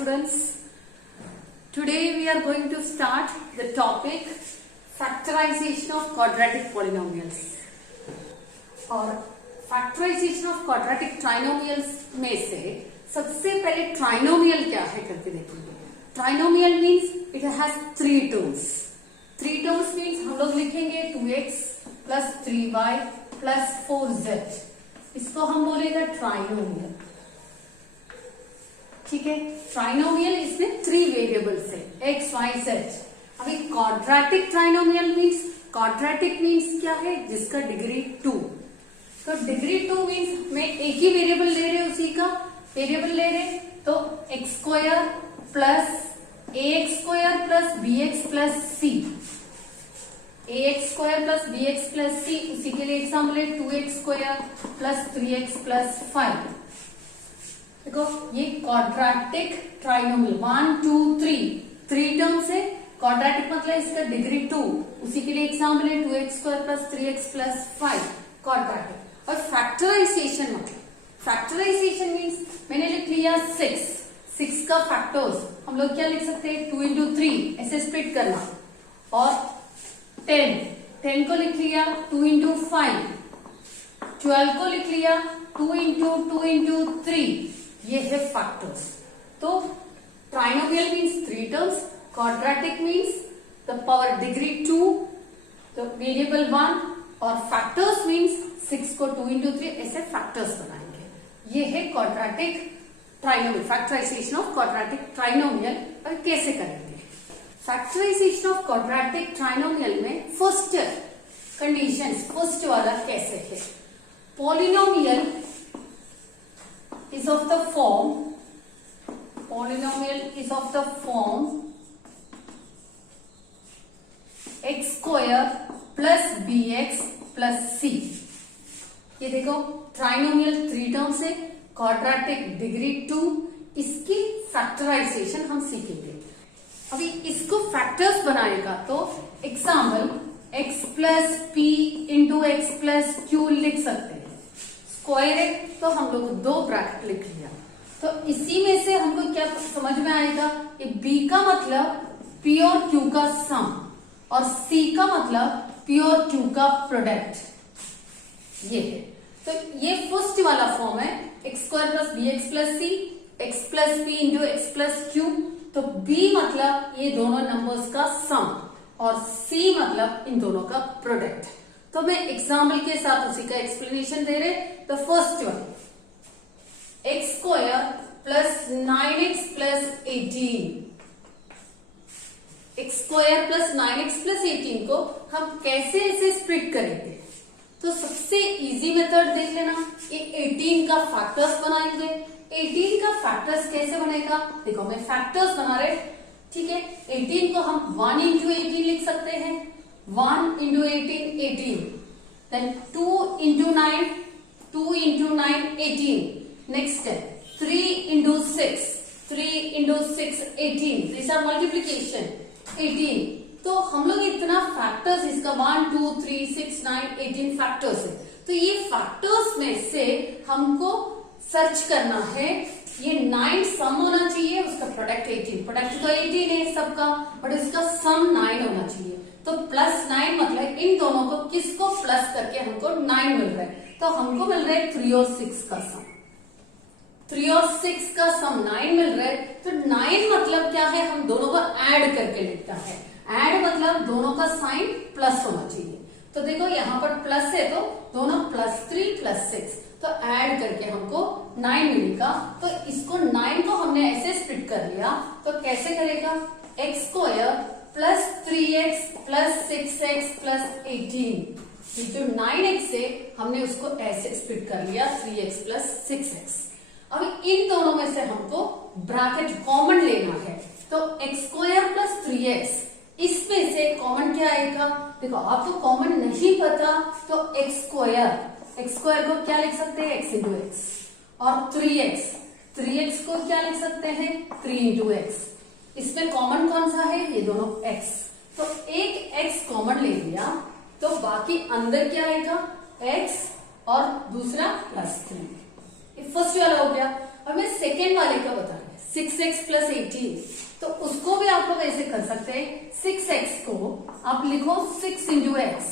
students. Today we are going to start the topic factorization of quadratic polynomials. और factorization of quadratic trinomials में से सबसे पहले trinomial क्या है करके देखेंगे. Trinomial means it has three terms. Three terms means हम लोग लिखेंगे 2x plus 3y plus 4z. इसको हम बोलेगा ट्राइनोमियल. ठीक है, ट्राइनोमियल इसमें 3 वेरिएबल्स है x, y, z. अभी quadratic trinomial means, quadratic means क्या है, जिसका डिग्री 2. तो डिग्री 2 मीन्स मैं एक ही वेरिएबल ले रहे, उसी का वेरिएबल ले रहे, तो x square plus a x square plus b x plus c. A x square plus b x plus c, उसी के लिए एग्जाम्पल है 2x square plus 3x plus 5. देखो ये क्वाड्रेटिक ट्राइनोमियल 1 2 3 टर्म्स है. क्वाड्रेटिक मतलब इसका डिग्री 2, उसी के लिए एग्जाम्पल है 2x square plus 3x plus 5. Quadratic. और फैक्टराइजेशन मतलब, फैक्टराइजेशन मीन्स मैंने लिख लिया 6 का फैक्टर्स हम लोग क्या लिख सकते हैं, 2 into 3 ऐसे स्प्लिट करना. और 10 को लिख लिया 2 into 5, 12 को लिख लिया 2 into 3. ये है फैक्टर्स. तो trinomial means 3 terms, quadratic means the power degree 2, तो वेरिएबल 1, और फैक्टर्स मीन्स 6 को 2 into 3 ऐसे फैक्टर्स बनाएंगे. ये है quadratic trinomial, factorization of quadratic trinomial. और कैसे करेंगे फैक्टराइजेशन ऑफ क्वाड्रेटिक ट्राइनोमियल में? फर्स्ट कंडीशन, फर्स्ट वाला कैसे है, polynomial is of the form, polynomial is of the form x square plus bx plus c. ये देखो ट्राइनोमियल 3 टर्म्स है, क्वाड्रेटिक डिग्री 2. इसकी फैक्टराइजेशन हम सीखेंगे. अभी इसको फैक्टर्स बनाएगा तो example x plus p into x plus Q लिख सकते हैं. स्क्वायर है तो हम लोग 2 ब्रैकेट लिख लिया. तो इसी में से हमको क्या समझ में आएगा, ये b का मतलब p और q का सम, और c का मतलब p और q का प्रोडक्ट. ये है. तो ये फर्स्ट वाला फॉर्म है, x square plus b x plus c, x plus p into x plus q. तो b मतलब ये दोनों नंबर्स का सम, और c मतलब इन दोनों का प्रोडक्ट. तो मैं एग्जाम्पल के साथ उसी का एक्सप्लेनेशन दे रहे. तो first one, x square plus 9x plus 18. X square plus 9x plus 18 को हम कैसे ऐसे स्प्लिट करेंगे? तो सबसे इजी मेथड देख लेना, ये 18 का फैक्टर्स बनाएंगे. 18 का फैक्टर्स कैसे बनेगा, देखो मैं फैक्टर्स बना रहे. ठीक है, 18 को हम 1 into 18 लिख सकते हैं. 1 into 18 18, then 2 into 9 2 into 9 18. Next 3 into 6 3 into 6 18. These are multiplication 18. तो हम लोग इतना फैक्टर्स इसका 1 2 3 6 9 18 फैक्टर्स है. तो ये फैक्टर्स में से हमको सर्च करना है, ये 9 सम होना चाहिए, उसका प्रोडक्ट 18. प्रोडक्ट तो 18 है सबका, बट इसका सम 9 होना चाहिए. तो प्लस 9 मतलब इन दोनों को किसको प्लस करके हमको 9 मिल रहा है. तो हमको मिल रहा है 3 और 6 का सम. 3 और 6 का सम 9 मिल रहा है. तो 9 मतलब क्या है, हम दोनों को ऐड करके लिखता है. ऐड मतलब दोनों का साइन प्लस होना चाहिए. तो देखो यहाँ पर प्लस है तो दोनों प्लस 3 प्लस 6, तो ऐड करके हमको 9 मिलेगा. तो इसको 9 को हमने ऐसे स्प्लिट कर लिया. तो कैसे करेगा, x square plus 3x plus 6x plus 18. ये जो 9x है हमने उसको ऐसे स्प्लिट कर लिया 3x प्लस 6x. अब इन दोनों में से हमको ब्रैकेट कॉमन लेना है. तो एक्स स्क्वायर प्लस 3x, इसमें से कॉमन क्या आएगा, देखो आपको कॉमन नहीं पता तो एक्स स्क्वायर को क्या लिख सकते हैं, x इंटू एक्स. और 3x को क्या लिख सकते हैं, 3 इंटू एक्स. इसमें कॉमन कौन सा है, ये दोनों x. तो एक x कॉमन ले लिया तो बाकी अंदर क्या आएगा, x और दूसरा प्लस 3. फर्स्ट वाला हो गया. अब मैं सेकेंड वाले का बता रही हूँ. 6x प्लस 18, तो उसको भी आप लोग ऐसे कर सकते हैं, 6x को आप लिखो 6 इंटू एक्स,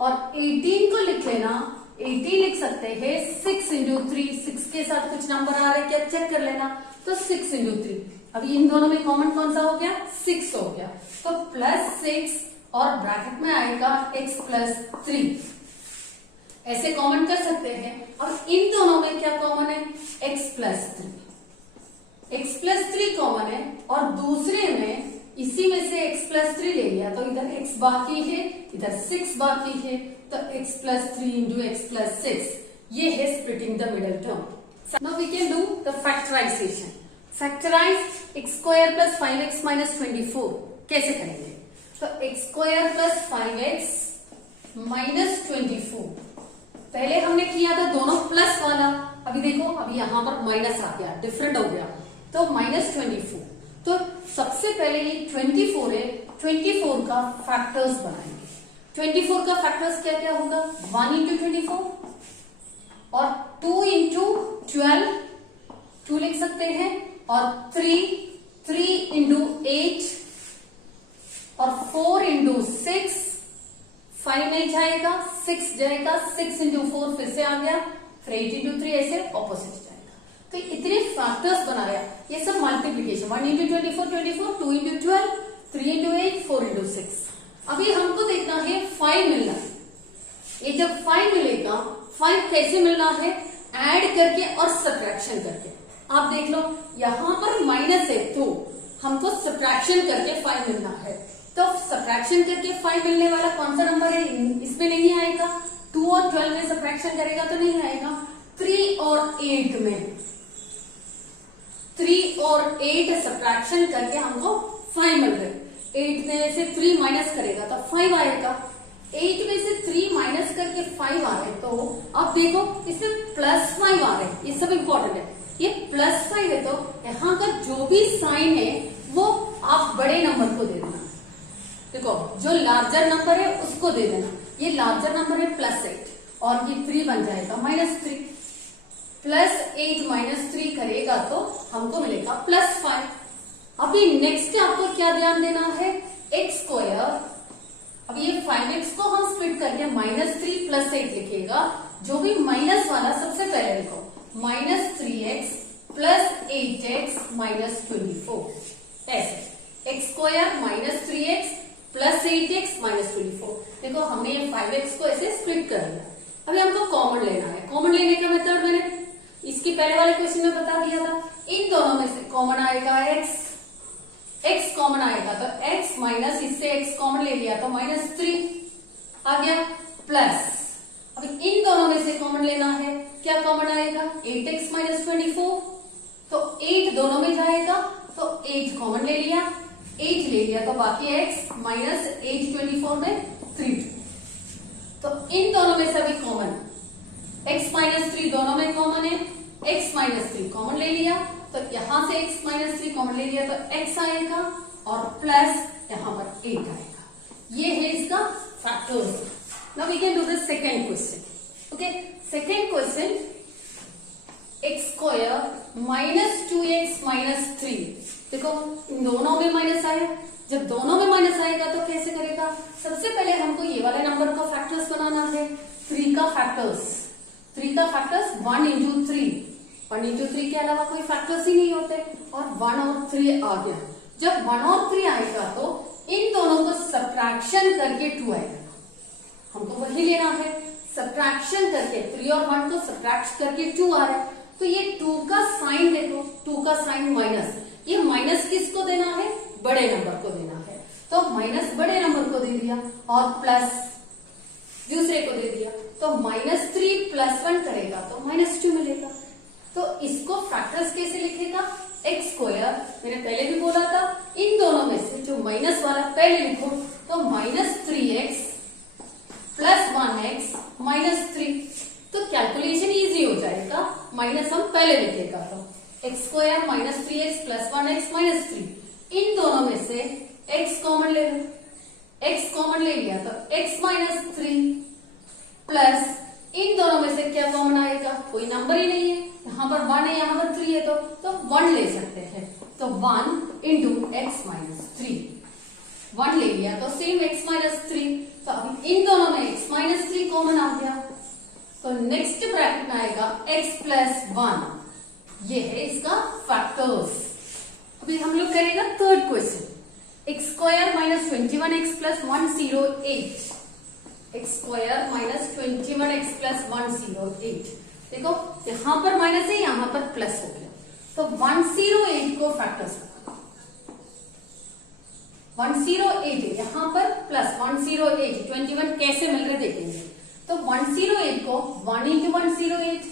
और 18 को लिख लेना, 18 लिख सकते हैं 6 इंटू 3, 6 के साथ कुछ नंबर आ रहा है क्या चेक कर लेना, तो 6 इंटू 3, अभी इन दोनों में कॉमन कौन सा हो गया, 6 हो गया, तो प्लस 6 और ब्रैकेट में आएगा x प्लस 3, ऐसे कॉमन कर सकते हैं। और इन दोनों में क्या कॉमन है, x plus 3, x plus 3 common है, और दूसरे में इसी में से x प्लस 3 ले लिया, तो इधर x बाकी है, इधर 6 बाकी है, तो x plus 3 into x plus 6, ये है splitting the middle term. Now we can do the factorization. Factorize x square plus 5x minus 24 कैसे करेंगे, तो x square plus 5x minus 24, पहले हमने किया था दोनों प्लस वाला, अभी देखो अभी यहां पर माइनस आ गया, डिफरेंट हो गया, तो माइनस 24, तो सबसे पहले ये 24 है, 24 का फैक्टर्स बनाएंगे। 24 का फैक्टर्स क्या क्या होगा, 1 इंटू 24 और 2 इंटू 12, 2 लिख सकते हैं, और 3 इंटू 8 और 4 इंटू 6, 5 नहीं जाएगा, 6 जाएगा, 6 इंटू 4 फिर से आ गया, फिर 8 इंटू 3 ऐसे ऑपोजिट जाएगा। तो इतने फैक्टर्स बनाया, ये सब multiplication, 1 into 24, 24, 2 into 12, 3 into 8, 4 into 6। अभी हमको देखना है 5 मिलना है, ये जब 5 मिलेगा, 5 कैसे मिलना है, ऐड करके और सब्ट्रैक्शन करके। आप देख लो यहां पर माइनस है, तो हमको सब्ट्रैक्शन करके 5 मिलना है, तो सब्ट्रैक्शन करके 5 मिलने वाला कौन सा नंबर है, इसमें नहीं आएगा, 2 और 12 में सब्ट्रैक्शन करेगा तो नहीं आएगा, 3 और 8 में, 3 और 8 सब्ट्रैक्शन करके हमको 5 मिल रहे, 8 में से 3 माइनस करेगा तो 5 आएगा, 8 में से 3 माइनस करके 5 आ रहे, तो अब देखो इसमें प्लस 5 आ रहे, ये सब इंपॉर्टेंट है, ये प्लस 5 है, तो यहाँ का जो भी साइन है वो आप बड़े नंबर को दे देना, देखो जो लार्जर नंबर है उसको दे देना, ये लार्जर नंबर है +8 और ये 3 बन जाएगा -3, +8 -3 करेगा तो हमको मिलेगा +5। अभी नेक्स्ट आपको क्या ध्यान देना है, x स्क्वायर, अब ये 5x को हम स्प्लिट करके -3 +8 लिखेगा, जो भी माइनस वाला सबसे पहले लिखो, -3x + 8x -24, ऐसे x स्क्वायर -3x + 8x -24। देखो हमने ये 5x को ऐसे स्प्लिट कर लिया, अभी हमको कॉमन लेना है, कॉमन लेने का मेथड मैंने इसके पहले वाले क्वेश्चन में बता दिया था, इन दोनों में से कॉमन आएगा x कॉमन आएगा, तो x माइनस इससे x कॉमन ले लिया तो -3 आ गया, प्लस अब इन दोनों में से कॉमन लेना है, क्या कॉमन आएगा, 8x -24, तो 8 दोनों में जाएगा, तो 8 कॉमन ले लिया, 8 ले लिया तो बाकी x -8 24 में 3, तो इन दोनों में से भी कॉमन, x -3 दोनों में कॉमन है, x -3 कॉमन ले लिया, तो यहां से x -3 कॉमन ले लिया तो x आएगा, और प्लस यहां पर 8 आएगा, ये है इसका factors. Now we can do the second question, okay, second question, x square -2x -3, देखो इन दोनों में माइनस आया, जब दोनों में माइनस आएगा तो कैसे करेगा, सबसे पहले हमको ये वाले नंबर का फैक्टर्स बनाना है, 3 का फैक्टर्स 1 इंटू 3, 1 इंटू 3 के अलावा कोई फैक्टर्स ही नहीं होते, और 1 और 3 आ गया, जब 1 और 3 आएगा तो इन दोनों को सब्ट्रैक्शन करके 2 आएगा, हमको वही लेना है, सब्ट्रैक्शन करके 3 और 1 को सब्ट्रैक्ट करके 2 आ रहा है, तो ये 2 का साइन देखो, 2 का साइन माइनस, ये माइनस किसको देना है, बड़े नंबर को देना है, तो माइनस बड़े नंबर को दे दिया, और प्लस दूसरे को दे दिया, तो -3 + 1 करेगा तो -2 मिलेगा, तो इसको फैक्टर्स कैसे लिखेगा, x स्क्वायर, मैंने पहले भी बोला था, इन दोनों में से जो माइनस वाला पहले लिखो, तो -3x + 1x -3, तो कैलकुलेशन इजी हो जाएगा, माइनस हम पहले लिखेगा, तो x स्क्वायर -3x + 1x -3, इन दोनों में से x कॉमन ले लो, x कॉमन ले लिया तो x -3 प्लस इन दोनों में से क्या कॉमन आएगा, कोई नंबर ही नहीं है, यहाँ पर 1 है, यहाँ पर 3 है, तो 1 ले सकते हैं। तो 1 इंटू एक्स माइनस 3, 1 ले लिया तो सेम x माइनस 3। तो अब इन दोनों में x माइनस 3 कॉमन आ गया, तो नेक्स्ट ब्रैकेट में आएगा x प्लस 1। ये है इसका फैक्टर्स। अभी हम लोग करेंगे third question, x square minus 21x plus 108, x square minus 21x plus 108। देखो यहां पर माइनस है, यहां पर प्लस हो गया, तो 108 को फैक्टर्स 108 है, यहां पर प्लस 108, 21 कैसे मिल रहे देखेंगे। तो 108 को 1 इंटू 108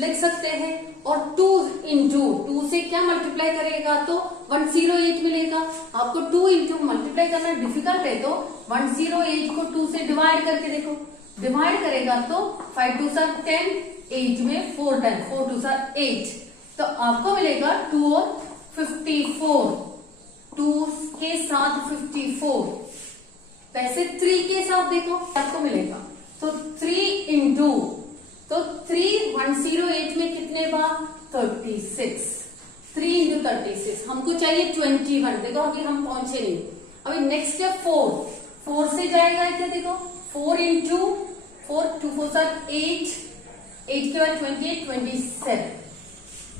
लिख सकते हैं, और 2 इंटू 2 से क्या मल्टीप्लाई करेगा तो 108 मिलेगा। आपको 2 इंटू मल्टीप्लाई करना डिफिकल्ट है तो 108 को 2 से डिवाइड करके देखो, डिवाइड करेगा तो 5 2 सा 10, 8 में 4 10, 4 2 सा 8, तो आपको मिलेगा 2 और 54, 2 के साथ 54, वैसे 3 के साथ देखो आपको मिलेगा, तो 3 इंटू, तो 3 108 में कितने बार 36, 3 इंटू 36, हमको चाहिए 21। देखो अभी हम पहुंचे नहीं, अभी नेक्स्ट है 4 से जाएगा क्या, देखो 4 इंटू 4, 2 4 8, 8 के बाद 28, 27,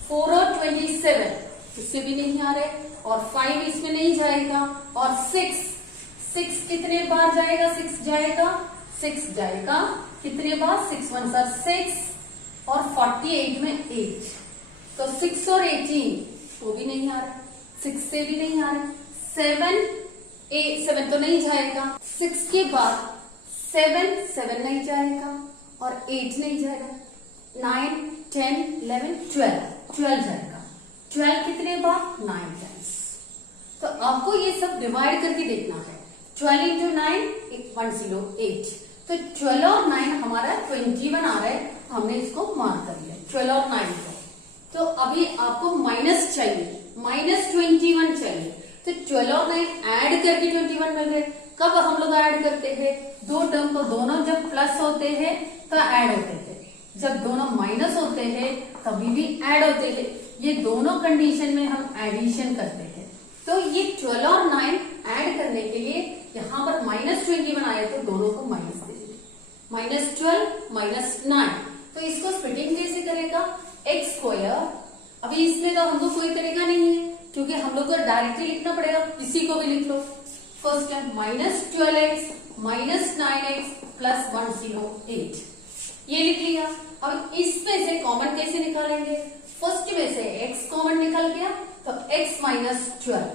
4 और 27 इससे भी नहीं आ रहे, और 5 इसमें नहीं जाएगा, और 6 कितने बार जाएगा, 6 जाएगा कितने बार, 6 1 सर 6, और 48 में 8, तो 6 और 18 वो भी नहीं आ रहा, 6 से भी नहीं आ रहा, 7 तो नहीं जाएगा, 6 के बाद 7 नहीं जाएगा, और 8 नहीं जाएगा, 9 10 11 12 जाएगा, 12 कितने बार 9 टाइम्स। तो आपको ये सब डिवाइड करके देखना है, 12 इंटू 9 108, तो 12 और 9 हमारा 21 आ रहा है, हमने इसको मार्क कर लिया 12 और 9 को। तो अभी आपको माइनस चाहिए, माइनस 21 चाहिए, तो 12 और 9 ऐड करके 21 मिल रहे। कब हम लोग ऐड करते हैं, दो टर्म को दोनों जब प्लस होते हैं तो ऐड होते हैं, जब दोनों माइनस होते हैं तभी भी ऐड होते हैं, ये दोनों कंडीशन में हम एडिशन करते हैं। तो ये 12 और 9 ऐड करने के लिए यहाँ पर माइनस 21 आया, तो दोनों को माइनस दे देंगे, माइनस 12 माइनस 9। तो इसको स्प्लिटिंग कैसे करेगा, एक्स स्क्वायर, अभी इसमें तो हमको कोई तरीका नहीं है क्योंकि हम लोग को डायरेक्टली लिखना पड़ेगा, किसी को भी लिख लो। फर्स्ट है minus 12x minus 9x plus 108, ये लिख लिया। अब इसमें से कॉमन कैसे निकालेंगे, फर्स्ट में से x कॉमन निकल गया तो x माइनस 12,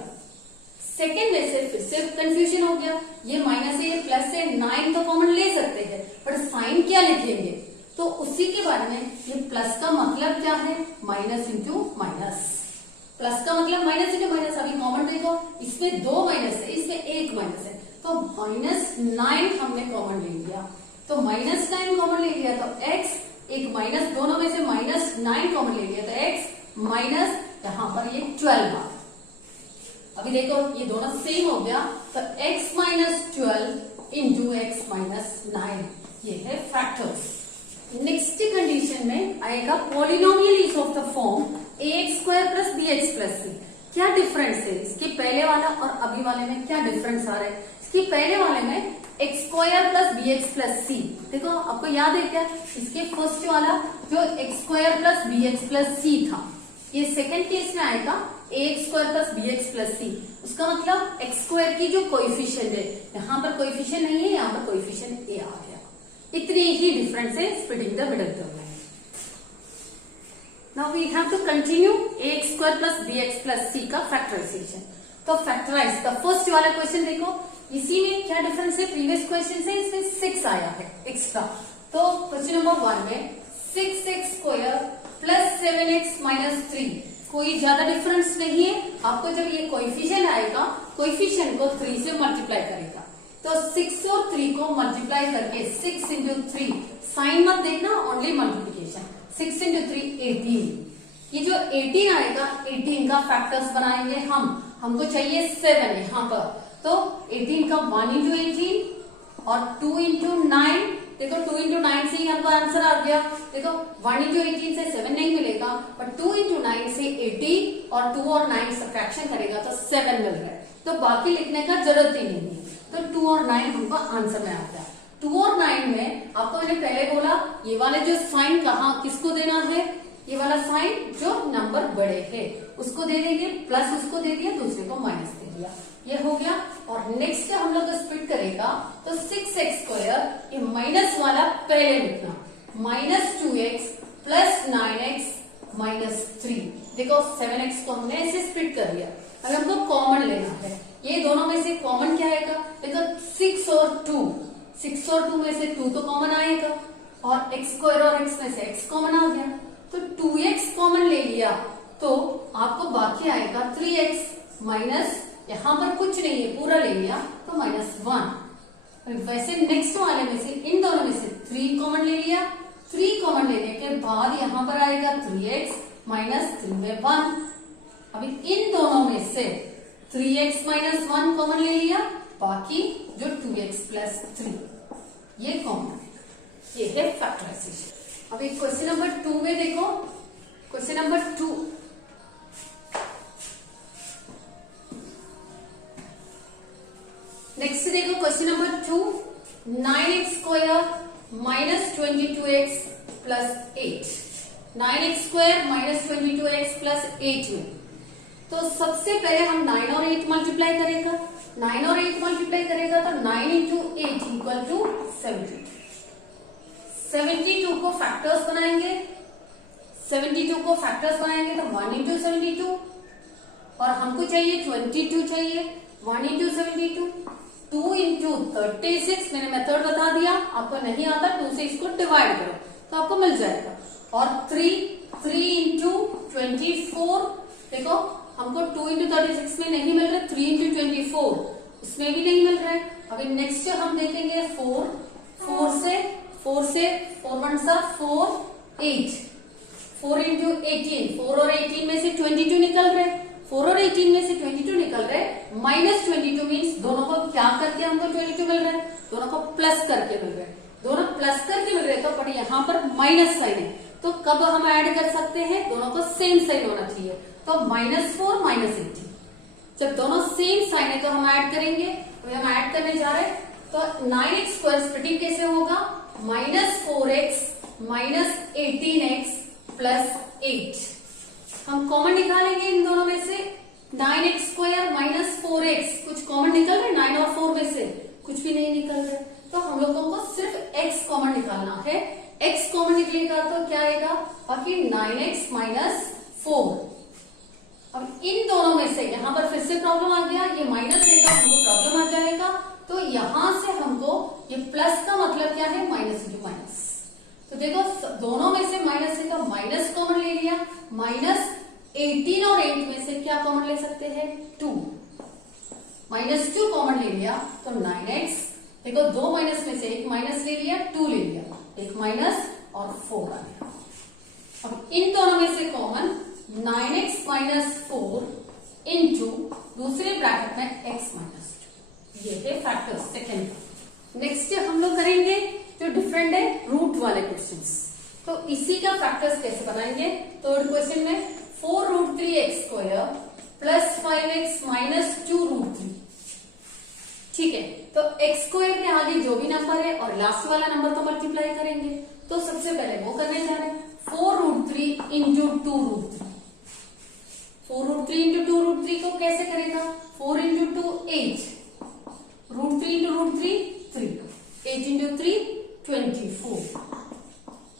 सेकेंड में से फिर से कंफ्यूजन हो गया, ये माइनस है ये प्लस है, 9 तो कॉमन ले सकते हैं पर साइन क्या लिखेंगे, तो उसी के बारे में, ये प्लस का मतलब क्या है, माइनस इंटू माइनस, प्लस का मतलब माइनस इंटू माइनस। अभी कॉमन देखो, इसमें 2 माइनस है, इसमें 1 माइनस है, तो माइनस 9 हमने कॉमन ले लिया, तो माइनस 9 कॉमन ले लिया तो x, एक माइनस, दोनों में से माइनस 9 कॉमन ले लिया तो x माइनस, यहाँ पर ये 12 बार। अभी देखो ये दोनों सेम हो गया, तो x minus 12 into x minus 9, ये है फैक्टर्स। नेक्स्ट कंडीशन में आएगा polynomial is of the form ax square plus bx plus c। क्या डिफरेंस है इसके पहले वाला और अभी वाले में, क्या डिफरेंस आ रहा है, इसके पहले वाले में x square plus bx plus c, देखो आपको याद है क्या, इसके फर्स्ट वाला जो x square plus bx plus c था, ये सेकंड केस में आएगा ax square plus bx plus c। उसका मतलब एक्स स्क्वायर की जो कोएफिशिएंट है, यहाँ पर कोएफिशिएंट नहीं है, यहाँ पर कोएफिशिएंट a आ गया, इतनी ही डिफरेंस है splitting the middle term. Now we have to continue ax square plus bx plus c का फैक्टराइजेशन। तो फैक्टराइज द फर्स्ट वाला क्वेश्चन देखो, इसी में क्या डिफरेंस है प्रीवियस क्वेश्चन से, इसमें 6 आया है एक्स्ट्रा। तो क्वेश्चन नंबर 1 में 6x square plus 7x minus 3, कोई ज्यादा डिफरेंस नहीं है। आपको जब ये कोएफिशिएंट आएगा, कोएफिशिएंट को 3 से मल्टीप्लाई करेगा, तो 6 और 3 को मल्टीप्लाई करके 6 इंटू 3, साइन मत देखना, ओनली मल्टीप्लीकेशन, 6 इंटू 3 18। ये जो 18 आएगा, 18 का फैक्टर्स बनाएंगे हमको चाहिए 7 यहाँ पर, तो 18 का 1 इंटू 18 और 2 इंटू 9, देखो 2 इंटू 9 से ही हमको आंसर आ गया, देखो 1 इंटू 18 से 7 नहीं मिलेगा, पर 2 इंटू 9 से 18 और 2 और 9 सब्ट्रैक्शन करेगा तो 7 मिल रहा है, तो बाकी लिखने का जरूरत ही नहीं है। तो 2 और 9 हमको आंसर में आता है। 2 और 9 में आपको मैंने पहले बोला ये वाले जो साइन कहाँ किसको देना है, ये वाला साइन जो नंबर बड़े है उसको दे देंगे, प्लस उसको दे दिया, दूसरे को माइनस दे दिया, ये हो गया। और नेक्स्ट हम लोग स्प्लिट करेगा तो 6x² ये माइनस वाला पहले लिखना, -2x प्लस 9x माइनस 3। देखो 7x को हमने ऐसे स्प्लिट कर दिया। अब हमको कॉमन लेना है, ये दोनों में से कॉमन क्या आएगा, देखो 6 और 2 में से 2 तो कॉमन आएगा, और x² और x में से x कॉमन आ गया, तो 2x कॉमन ले लिया तो आपको बाकी आएगा 3x माइनस, यहां पर कुछ नहीं है पूरा ले लिया तो -1। वैसे नेक्स्ट वाले में से इन दोनों में से 3 कॉमन ले लिया, 3 कॉमन लेने के बाद यहां पर आएगा 3x माइनस 3 में 1। अभी इन दोनों में से 3x माइनस 1 कॉमन ले लिया, बाकी जो 2x प्लस 3 ये कॉमन है, ये है फैक्टराइजेशन। अभी क्वेश्चन नंबर 2 में देखो, क्वेश्चन नंबर 2 नेक्स्ट देखो question number 2, 9x² minus 22x plus 8, 9x² minus 22x plus 8 में तो सबसे पहले हम 9 और 8 मल्टीप्लाई करेगा, 9 और 8 मल्टीप्लाई करेगा तो 9 इंटू 8 इक्वल टू 72। 72 को फैक्टर्स बनाएंगे, 72 को फैक्टर्स बनाएंगे तो 1 इंटू 72, और हमको चाहिए 22 चाहिए, 1 इंटू 72, 2 इंटू 36, मैंने मेथड बता दिया, आपको नहीं आता 2 से इसको डिवाइड करो तो आपको मिल जाएगा, और 3 इंटू 24, देखो हमको 2 इंटू 36 में नहीं मिल रहा, 3 इंटू 24 उसमें भी नहीं मिल रहा है। अभी नेक्स्ट हम देखेंगे 4 से 4 1 सा 4 8, 4 इंटू 18, 4 और 18 में से 22 निकल रहे, 4 और 18 में से 22 निकल रहे, माइनस 22 मीन्स दोनों को क्या करके हमको 22 मिल रहा है, दोनों को प्लस करके मिल रहा है, दोनों प्लस करके मिल रहे, तो पर यहाँ पर माइनस साइन है, तो कब हम ऐड कर सकते हैं, दोनों को सेम साइन होना चाहिए, तो -4 -18, जब दोनों सेम साइन है तो हम ऐड करेंगे। तो हम ऐड करने जा रहे हैं तो 9x² स्प्लिटिंग कैसे होगा, -4x माइनस 18x प्लस 8, हम कॉमन निकालेंगे इन दोनों में से, 9x² माइनस 4x, कुछ कॉमन निकल रहे 9 और 4 में से कुछ भी नहीं निकल रहे, तो हम लोगों को सिर्फ x कॉमन निकालना है, x कॉमन निकलेगा तो क्या आएगा, बाकी 9x माइनस 4। अब इन दोनों में से यहाँ पर फिर से प्रॉब्लम आ गया, ये माइनस देगा हमको प्रॉब्लम आ जाएगा, तो यहां से हमको ये प्लस का मतलब क्या है, माइनस इंटू माइनस, तो देखो दोनों में से माइनस है तो माइनस कॉमन ले लिया, -18 और 8 में से क्या कॉमन ले सकते हैं, 2, -2 कॉमन ले लिया तो 9x, देखो 2 माइनस में से एक माइनस ले लिया, 2 ले लिया, एक माइनस और 4 आ गया। अब इन दोनों में से कॉमन 9x माइनस 4 इंटू दूसरे ब्रैकेट में x माइनस 2, ये है फैक्टर सेकेंड। नेक्स्ट हम लोग करेंगे जो डिफरेंट है रूट वाले क्वेश्चंस, तो इसी का फैक्टर्स कैसे बनाएंगे। थर्ड क्वेश्चन में 4√3x² प्लस 5x माइनस 2√3, ठीक है, तो x² के आगे जो भी नंबर है और लास्ट वाला नंबर तो मल्टीप्लाई करेंगे, तो सबसे पहले वो करने जा रहे हैं, 4√3 इंटू 2√3, 4√3 इंटू 2√3 को कैसे करेगा, 4 इंटू 2 8, √3 इंटू √3 3, 8 इंटू 3 24,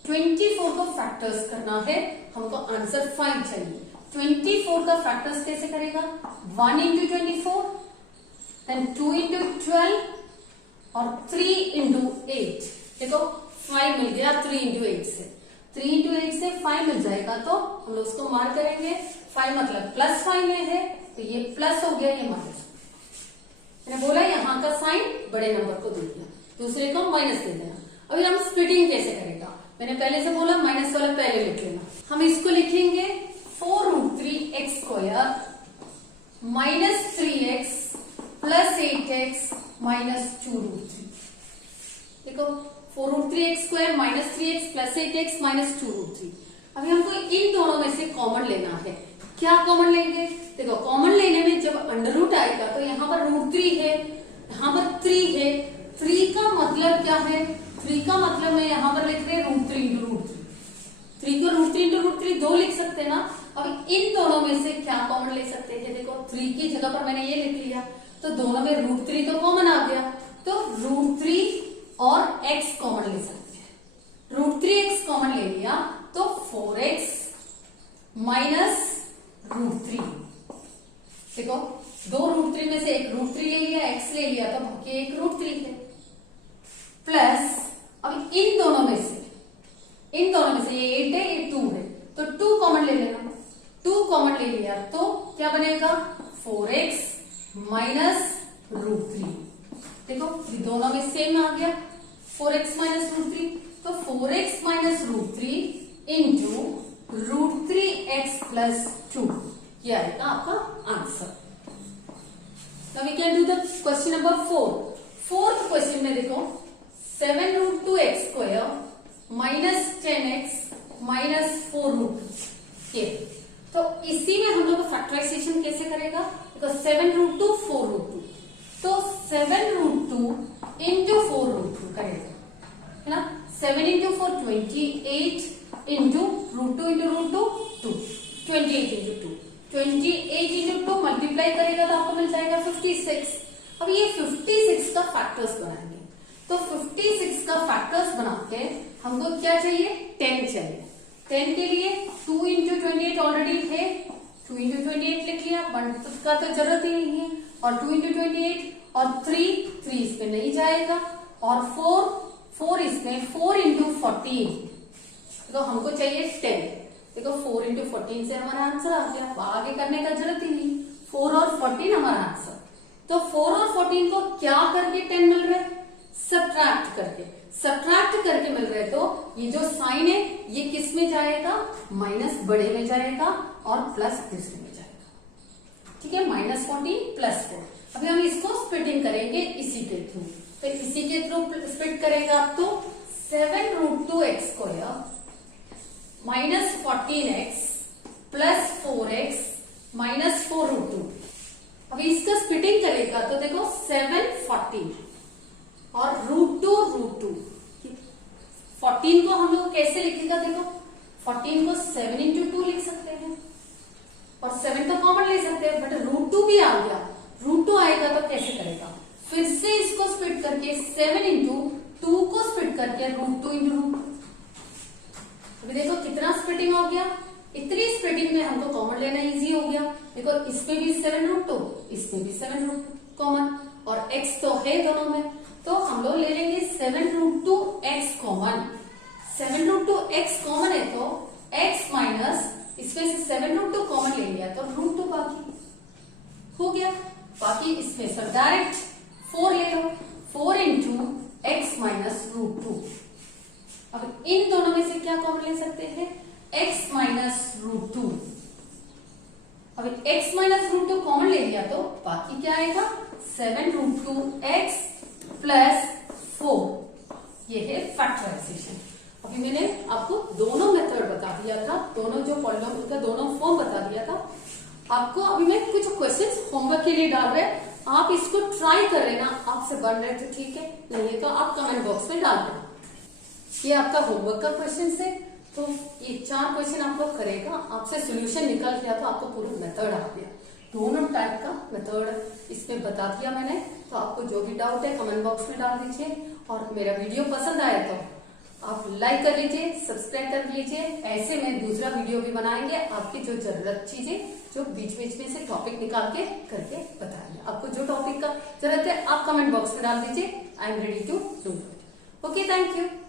24 को फैक्टर्स करना है, हमको आंसर 5 चाहिए। 24 का फैक्टर्स कैसे करेगा, 1 इंटू 24, देन 2 इंटू 12 और 3 इंटू 8, देखो 5 मिल गया 3 इंटू 8 से, 3 इंटू 8 से 5 मिल जाएगा, तो हम लोग उसको मार्क करेंगे, 5 मतलब प्लस 5 में है तो ये प्लस हो गया, ये माइनस, मैंने बोला यहाँ का साइन बड़े नंबर को दे दिया, दूसरे को माइनस दे देना। अभी हम स्प्लिटिंग कैसे करेगा, मैंने पहले से बोला माइनस वाला पहले लिख लेना, हम इसको लिखेंगे 4√3x² minus 3x plus 8x minus 2√3, देखो 4√3x² minus 3x plus 8x minus 2√3। अभी हमको इन दोनों में से कॉमन लेना है। क्या कॉमन लेंगे? देखो कॉमन लेने में जब अंडर रूट आएगा तो यहाँ पर √3 है, यहाँ पर 3 है। 3 का मतलब क्या है? 3 का मतलब मैं यहाँ पर लिख रहे √3 इंटू √3। 3 को √3 इंटू √3 2 लिख सकते हैं ना। अब इन दोनों में से क्या कॉमन ले सकते हैं? देखो 3 की जगह पर मैंने ये लिख लिया तो दोनों में √3 तो कॉमन आ गया, तो √3 और x कॉमन ले सकते हैं। √3x कॉमन ले लिया तो 4x माइनस √3। देखो दो √3 में से एक √3 ले लिया, x ले लिया तो बाकी एक √3 है। प्लस अब इन दोनों में से ये 8 है, ये 2 है, तो 2 कॉमन ले लेना। 2 कॉमन ले लिया तो क्या बनेगा? 4x minus √3। देखो ये दोनों में सेम आ गया 4x माइनस √3, तो 4x minus √3 into √3x plus 2, ये आएगा आपका answer. Now we can do the question number 4. Fourth question में देखो 7√2x² माइनस 10x माइनस 4√2 ये, तो इसी में हम लोग फैक्टराइजेशन कैसे करेगा? देखो 7√2 4√2, तो 7√2 इंटू 4√2 करेगा, है ना। 7 into 4 28 into √2 into √2 2, 28 into 2, 28 into 2 multiply करेगा तो आपको मिल जाएगा 56। अब ये 56 का फैक्टर्स बनाएंगे, तो 56 का फैक्टर्स बना के हमको क्या चाहिए? 10 चाहिए। 10 के लिए 2 इंटू 28 ऑलरेडी है, 2 इंटू 28 लिख लिया, 1 का तो जरूरत ही नहीं है, और 2 इंटू 28 और 3 इसमें नहीं जाएगा, और 4 इसमें 4 इंटू 14, तो हमको चाहिए 10। देखो 4 इंटू 14 से हमारा आंसर आ गया, आगे करने का जरूरत ही नहीं, 4 और 14 हमारा आंसर। तो 4 और 14 को क्या करके 10 मिल रहा है? सब्ट्रैक्ट करके मिल रहा है, तो ये जो साइन है ये किस में जाएगा? माइनस बड़े में जाएगा और प्लस दूसरे में जाएगा, ठीक है। -14 प्लस 4। अभी हम इसको स्प्लिटिंग करेंगे इसी के थ्रू, तो इसी के थ्रू स्प्लिट करेगा तो 7√2x² minus 14x plus 4x minus 4√2। अभी इसका स्प्लिटिंग करेगा तो देखो 7 14 और √2 14 को हम लोग कैसे लिखेगा? देखो 14 को 7 इंटू 2 लिख सकते हैं, और 7 तो कॉमन ले सकते हैं, बट √2 भी आ गया। √2 आएगा तो कैसे करेगा? फिर से इसको स्प्लिट करके 7 इंटू 2 को स्प्लिट करके √2 इंटू √2। अभी देखो कितना स्प्लिटिंग हो गया। इतनी स्प्लिटिंग में हमको कॉमन लेना इजी हो गया। देखो इसमें भी 7√2, इसमें भी 7√2 कॉमन, और x तो है दोनों में, तो हम लोग ले लेंगे 7√2x कॉमन। 7√2x कॉमन है तो x माइनस इसमें से 7√2 कॉमन ले लिया तो √2 बाकी हो गया। बाकी इसमें से डायरेक्ट 4 ले लो, 4 इंटू x माइनस √2। अब इन दोनों में से क्या कॉमन ले सकते हैं? x minus √2। अब x माइनस √2 कॉमन ले लिया तो बाकी क्या आएगा? 7√2x plus 4। ये है फैक्टराइजेशन। अभी मैंने आपको दोनों मेथड बता दिया था, दोनों जो पॉलिनोमियल का दोनों फॉर्म बता दिया था आपको। अभी मैं कुछ क्वेश्चंस होमवर्क के लिए डाल रहे हैं, आप इसको ट्राई कर लेना। आपसे बन रहे तो ठीक है, नहीं है तो आप कमेंट बॉक्स में डाल देना। ये आपका होमवर्क का क्वेश्चन है, तो ये 4 क्वेश्चन आप लोग करेगा, आपसे सोल्यूशन निकल गया तो आपको पूरा मेथड आ गया। दोनों टाइप का मेथड इसमें बता दिया मैंने, तो आपको जो भी डाउट है कमेंट बॉक्स में डाल दीजिए। और मेरा वीडियो पसंद आया तो आप लाइक कर लीजिए, सब्सक्राइब कर लीजिए। ऐसे में दूसरा वीडियो भी बनाएंगे, आपकी जो जरूरत चीजें जो बीच बीच में से टॉपिक निकाल के करके बताएंगे। आपको जो टॉपिक का जरूरत है आप कमेंट बॉक्स में डाल दीजिए, I am ready to do it. Okay, thank you.